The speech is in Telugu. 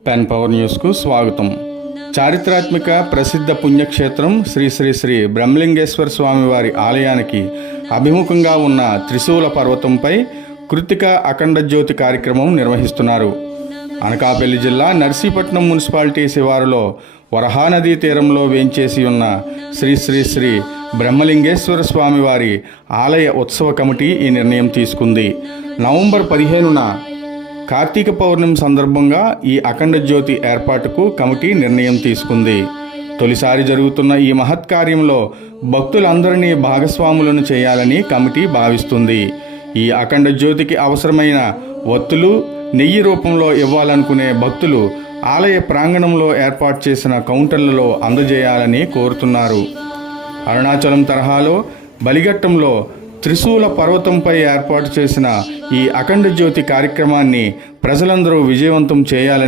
పెన్ పవర్ న్యూస్కు స్వాగతం. చారిత్రాత్మక ప్రసిద్ధ పుణ్యక్షేత్రం శ్రీ శ్రీ శ్రీ బ్రహ్మలింగేశ్వర స్వామివారి ఆలయానికి అభిముఖంగా ఉన్న త్రిశూల పర్వతంపై కృత్తిక అఖండ జ్యోతి కార్యక్రమం నిర్వహిస్తున్నారు. అనకాపల్లి జిల్లా నర్సీపట్నం మున్సిపాలిటీ శివారులో వరహానదీ తీరంలో వేంచేసి ఉన్న శ్రీ శ్రీ శ్రీ బ్రహ్మలింగేశ్వర స్వామివారి ఆలయ ఉత్సవ కమిటీ ఈ నిర్ణయం తీసుకుంది. నవంబర్ 15న కార్తీక పౌర్ణమి సందర్భంగా ఈ అఖండ జ్యోతి ఏర్పాటుకు కమిటీ నిర్ణయం తీసుకుంది. తొలిసారి జరుగుతున్న ఈ మహత్కార్యంలో భక్తులందరినీ భాగస్వాములను చేయాలని కమిటీ భావిస్తుంది. ఈ అఖండ జ్యోతికి అవసరమైన ఒత్తులు నెయ్యి రూపంలో ఇవ్వాలనుకునే భక్తులు ఆలయ ప్రాంగణంలో ఏర్పాటు చేసిన కౌంటర్లలో అందజేయాలని కోరుతున్నారు. అరుణాచలం తరహాలో బలిఘట్టంలో త్రిశూల పర్వతంపై ఏర్పాటు చేసిన ఈ అఖండ జ్యోతి కార్యక్రమాన్ని ప్రజలందరూ విజయవంతం చేయాలని